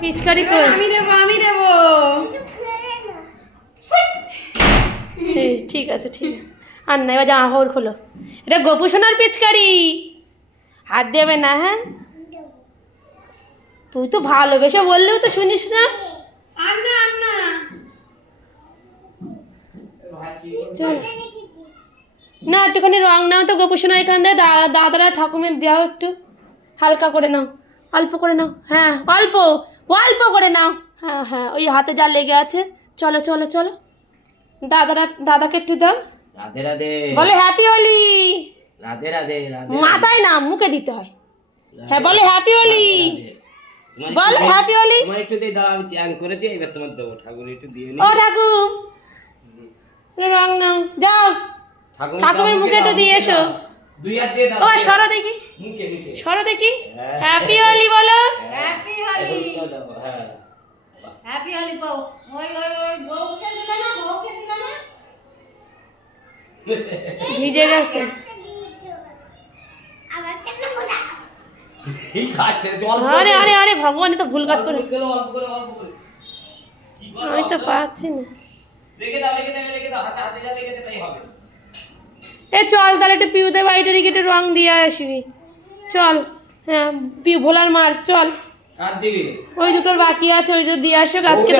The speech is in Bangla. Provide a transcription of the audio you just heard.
পিচকারি কর। আমি দেবো ঠিক আছে ঠিক আছে। আর না, এবার জামা কাপড় খোলো। এটা গোপু সোনার পিচকারি, হাত দেবে না। হ্যাঁ, তুই তো ভালোবেসে বললেও তো শুনিস না। আর না চল না, একটুখানি রং নাও তো গোপু সোনা এখান থেকে। দাদারা ঠাকুমের দেওয়া একটু হালকা করে নাও, অল্প করে নাও। হ্যাঁ, অল্প অল্প করে নাও। হ্যাঁ হ্যাঁ, ওই হাতে যা লেগে আছে। চলো চলো চলো, দাদাকে একটু দাও। রাধে রাধে বলে হ্যাপি হোলি। রাধে রাধে রাধে মাথায় না, মুখে দিতে হয়। হ্যাঁ, বলে হ্যাপি হোলি, বলো হ্যাপি হোলি। তোমার একটু দিয়ে দাও, আমি চ্যান করেছি, এবার তোমার দেবো। ঠাকুর একটু দিয়ে নি। ও ঠাকুর, রং নাও, যাও ঠাকুরের মুখে একটু দিয়ে এসো। দুই হাত দিয়ে দাও। ও সরো দেখি, মুখে মুখে সরো দেখি। হ্যাঁ। হ্যাপি হোলি বলো। হ্যাপি হোলি। এগুলো দাও, হ্যাঁ। হ্যাপি হোলি বউ। ওই বউকে দিলে না ভিজে গেছে। এই কাজ ছেড়ে দাও, অল্প আরে করে। আরে আরে ভগবান, এ তো ভুল কাজ করে। অল্প করে, অল্প করে, অল্প করে। কি করো? আমি তো পারছি না। রেখে দাও, হাতে যা লেগেছে তাই হবে। এ চল তাহলে একটু পিউদের বাড়িটা দিকে একটু রং দিয়ে আসবি। চল। হ্যাঁ, পিউ ভোলার মার, চল। কার দিকে? ওই দুটোর বাকি আছে, ওই দুটো দিয়ে আসো আজকে।